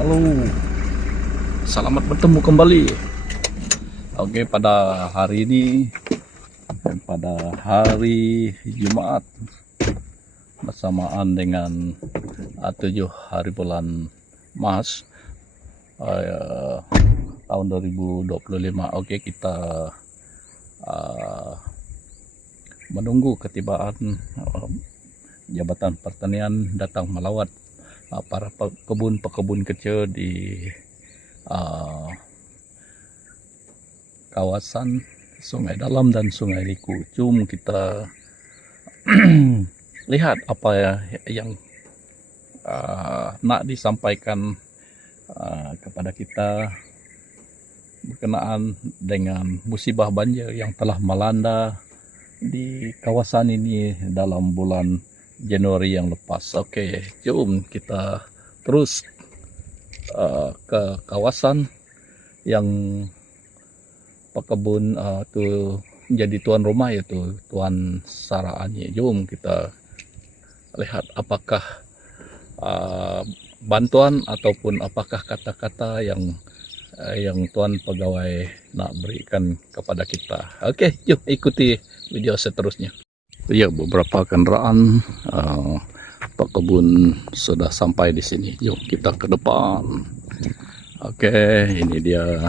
Halo, selamat bertemu kembali. Oke, pada hari ini, pada hari Jumat, bersamaan dengan 7 hari bulan Maret tahun 2025. Oke, kita menunggu ketibaan Jabatan Pertanian datang melawat para pekebun kecil di kawasan Sungai Dalam dan Sungai Liku. Cuma kita lihat apa yang nak disampaikan kepada kita berkenaan dengan musibah banjir yang telah melanda di kawasan ini dalam bulan Januari yang lepas. Oke, jom kita terus ke kawasan yang pekebun tu menjadi tuan rumah, yaitu Tuan Sarah Anyi. Jom kita lihat apakah bantuan ataupun apakah kata-kata yang tuan pegawai nak berikan kepada kita. Oke, jom ikuti video seterusnya. Ya, beberapa kendaraan pekebun sudah sampai di sini. Jom kita ke depan. Oke, ini dia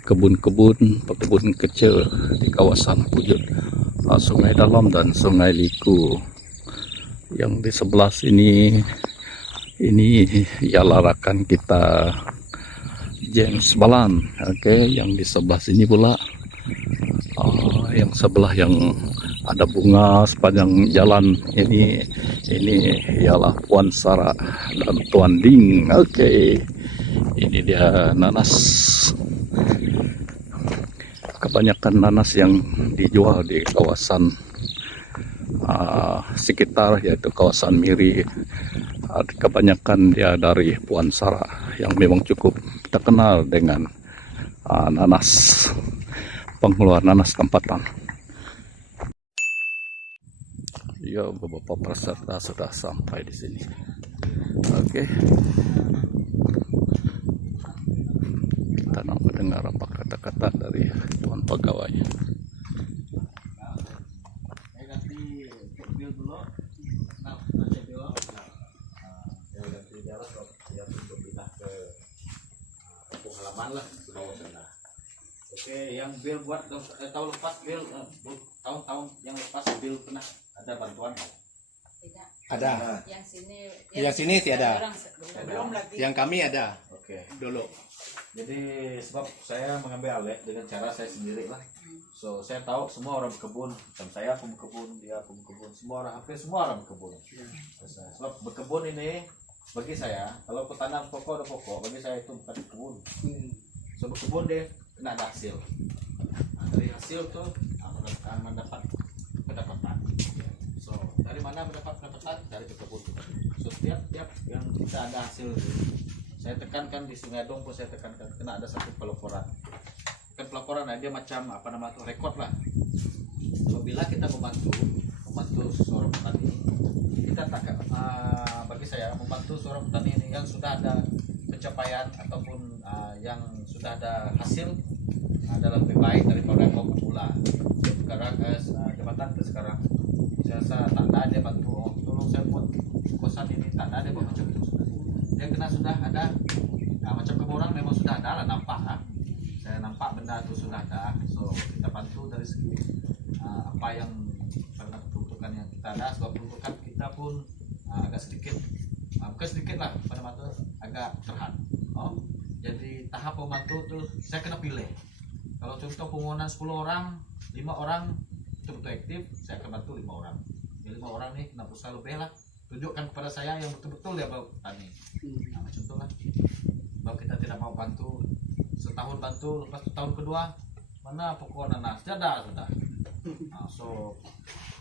pekebun kecil di kawasan Pujut Sungai Dalam dan Sungai Liku. Yang di sebelah sini ini ialah rakan kita James Balan. Oke, yang di sebelah sini pula yang sebelah yang ada bunga sepanjang jalan ini ialah Puan Sarah dan Tuan Ding. Oke, ini dia nanas. Kebanyakan nanas yang dijual di kawasan sekitar, yaitu kawasan Miri, kebanyakan dia dari Puan Sarah yang memang cukup terkenal dengan nanas, pengeluar nanas tempatan. Ya, beberapa peserta sudah sampai di sini. Oke, kita nak mendengar apa kata-kata dari tuan pegawai. Oke, yang Bill buat tahun lepas, Bill tahun-tahun yang lepas Bill pernah ada bantuan? Tidak. Ada. Yang sini sih ada. Belum lagi. Yang kami ada. Oke. Dulu. Jadi sebab saya mengambil alih dengan cara saya sendiri lah. So saya tahu semua orang berkebun, dan saya pun berkebun, dia pun berkebun, hampir semua orang berkebun. Sebab berkebun ini bagi saya, kalau petanam pokok ada pokok, bagi saya itu bukan berkebun. So berkebun deh kena ada hasil. Nah, dari hasil tuh akan mendapat pendapatan. So dari mana mendapat pendapatan? Dari berkebun. So tiap yang kita ada hasil, saya tekankan di Sungai Dong pun saya tekankan kena ada satu pelaporan. Bukan pelaporan, dia macam apa nama itu, rekod lah. Apabila kita membantu seorang petani, kita tak bagi saya membantu seorang petani ini yang sudah ada pencapaian ataupun yang sudah ada hasil adalah lebih baik daripada kau pemula. Sekarang jabatan ke sekarang saya rasa tak ada dia bantu, tolong saya buat kosan ini, tak ada dia buat macam itu. Dia kena sudah ada macam kamu orang memang sudah ada lah, nampak lah. Saya nampak benda itu sudah ada. So kita bantu dari segi apa yang karena peruntukan yang kita ada, sebab peruntukan kita pun agak sedikit, bukan sedikit lah, pada mata agak terhad. Jadi tahap pembantu tuh saya kena pilih. Kalau contoh pembangunan 10 orang, 5 orang itu betul aktif, saya akan bantu 5 orang. Ya, 5 orang nih kena berusaha lebih lah, tunjukkan kepada saya yang betul-betul ya Bang Tani. Nah, macam itulah. Sebab kita tidak mau bantu setahun bantu, lepas itu tahun kedua mana pokok nanas sudah. Nah, so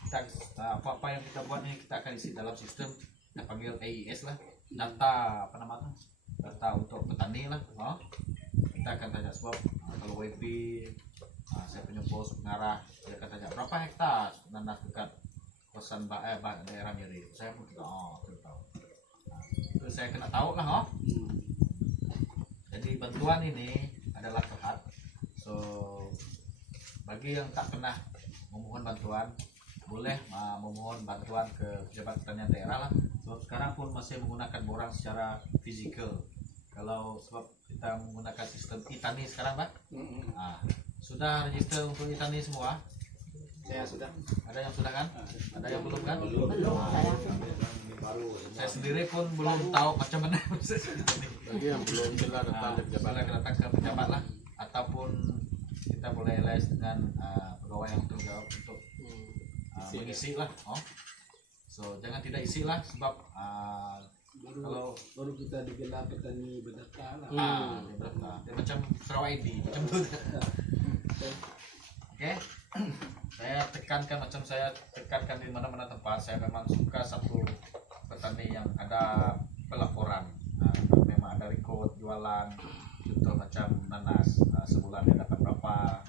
kita, apa yang kita buat ini kita akan isi dalam sistem kita panggil AIS lah, data apa namanya, data untuk petani lah. Kita akan tanya sebab kalau WP saya punya bos pengarah, dia akan tanya berapa hektar nanas dekat kosan daerah Miri. Saya pun tahu. Terus saya kena tahu lah, Jadi bantuan ini adalah terhad. So bagi yang tak pernah memohon bantuan, boleh memohon bantuan ke pejabat pertanian daerah lah. So sekarang pun masih menggunakan borang secara fisikal. Kalau sebab kita menggunakan sistem e-tani sekarang, Pak. Sudah register untuk e-tani semua? Saya sudah. Ada yang sudah kan? Ada yang belum kan? Belum. Saya sendiri pun belum tahu macam mana proses ini. Bagi yang belum jelas datang ke pejabat. Boleh datang ke pejabat lah, ataupun kita boleh les dengan pegawai yang bertanggung jawab untuk mengisi lah. So jangan tidak isi lah, sebab kalau baru kita digelar petani berdata lah. dia macam Sarawak ID macam tu. Oke. Saya tekankan di mana-mana tempat. Saya memang suka satu petani yang ada pelaporan. Memang ada record jualan. Contoh macam nanas, sebulan dia dapat berapa.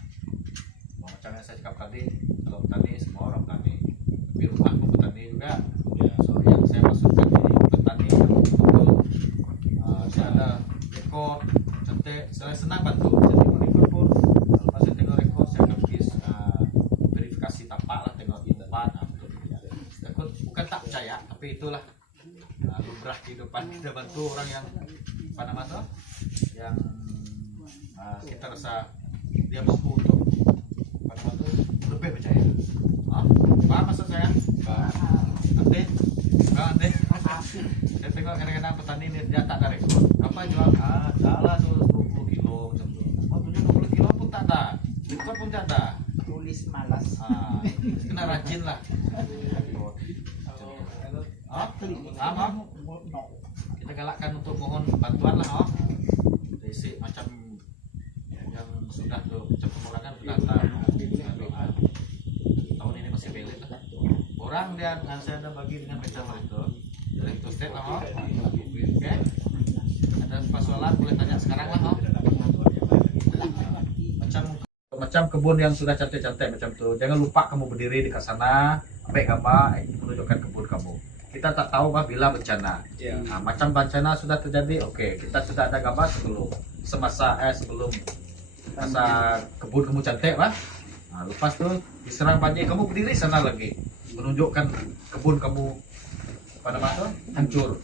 Macam yang saya cakap tadi, kalau petani semua orang petani. Tapi rumah pun petani juga. So yang saya maksudkan ini petani yang betul. Saya ada record, cantik. Saya senang bantu. Jadi record pun, kalau saya tengok record, saya akan pergi verifikasi tapak lah, tengok di tempat. Takut bukan tak percaya, tapi itulah lumrah kehidupan. Kita bantu orang yang apa nama tuh, yang kita rasa dia mampu untuk apa nama tuh, lebih percaya. Paham maksud saya? Nanti, saya tengok kadang-kadang petani ini dia tak ada rekod. Apa jual? Salah tuh 20 kilo macam tu. Mau tunjuk 20 kilo pun tak ada, rekod pun tak ada. Tulis malas. Kena rajin lah. Maaf. Kita galakkan untuk mohon bantuan lah, Isi macam yang sudah tuh macam pengurangan pendaftar. Tahun ini masih valid lah. Orang dia saya ada bagi dengan macam itu. Direktur state lah, Oke. Ada persoalan boleh tanya sekarang lah, Macam kebun yang sudah cantik-cantik macam tu. Jangan lupa kamu berdiri di sana, ambil gambar menunjukkan kebun kamu. Kita tak tahu bila bencana. Macam bencana sudah terjadi, kita sudah ada gambar sebelum masa kebun kamu cantik, lepas tu diserang banjir, kamu berdiri sana lagi, menunjukkan kebun kamu pada masa hancur.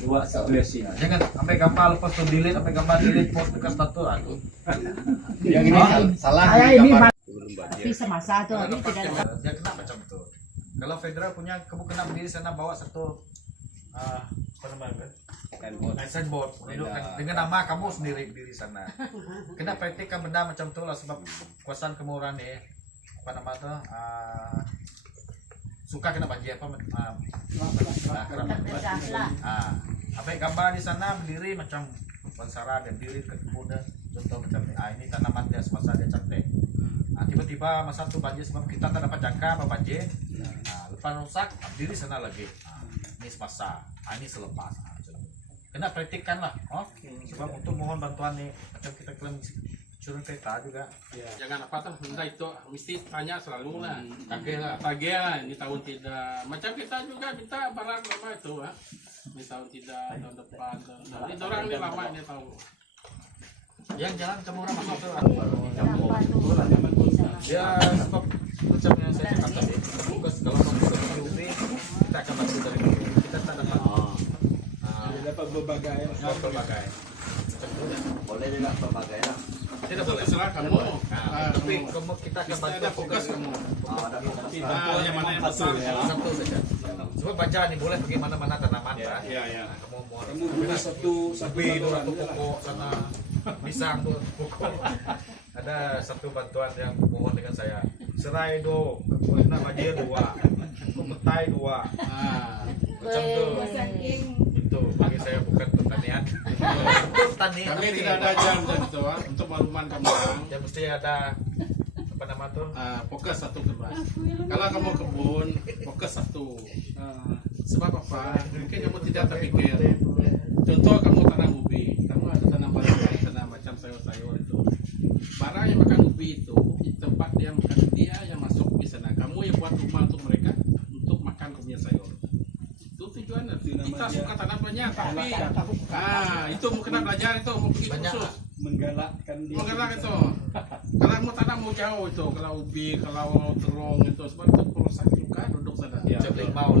Dua situasi. Jangan ambil gambar lepas tu delete, post dekat status. Yang ini salah Saya ini gambar. tapi semasa tuh ini tidak ada. Dia kena macam tu. Kalau federal punya, kamu kena berdiri sana bawa satu apa namanya? Signboard dengan nama kamu sendiri berdiri sana. Kena praktikkan benda macam tu lah, sebab kuasaan kamu orang ni apa nama tu suka kena banjir ambil gambar di sana berdiri macam Bansara, dia berdiri ke kebun dia, contoh macam ni. Ini tanaman dia semasa dia cantik. Tiba-tiba masa tu banjir, sebab kita tak dapat jangka apa banjir. Lepas rusak, berdiri sana lagi. Ini semasa, ini selepas. Kena praktikkan lah, sebab untuk mohon bantuan ni macam kita klaim curun kereta juga. Jangan apa tuh, minta itu mesti tanya selalu lah. Tagih lah, ini tahun tidak. Macam kita juga minta barang lama itu, ini tahun tidak, tahun depan. Ini orang ini lama ini tahu. Yang jalan kamu orang masuk tu dia sebab macam yang saya cakap tadi, tugas kalau kamu dapat UB, kita akan bantu dari UB. Kita tak dapat Dapat berbagai. Boleh juga berbagai lah. Tidak boleh Terserah kamu. Tapi kita akan Mesti ada fokus kamu. Yang mana yang besar satu saja. Sebab baca ni boleh pergi mana-mana tanaman kan. Kamu mau Kamu satu pokok sana, pisang tu pokok. Ada satu bantuan yang mohon dengan saya. Serai do, kena banjir 2, petai 2. Macam tu. Itu bagi saya bukan pertanian. Petani. Kami tidak ada jam itu untuk makluman kamu. Ya mesti ada apa nama tu? Fokus satu keras. Kalau kamu kebun, fokus satu. Sebab apa? Mungkin kamu tidak terpikir. Contoh kamu tanam ubi, kamu ada tanam bayam, tanam macam sayur-sayur itu. Barang yang makan ubi itu tempat dia makan, dia yang masuk di sana. Kamu yang buat rumah untuk mereka untuk makan punya sayur. Itu tujuan. Kita kita suka tanam banyak, tapi itu mau kena belajar itu mau pergi kursus. Menggalakkan dia. Menggerak itu. Kalau mau tanam mau jauh itu, kalau ubi, kalau terong itu, sebab itu proses juga duduk sana. Cek mau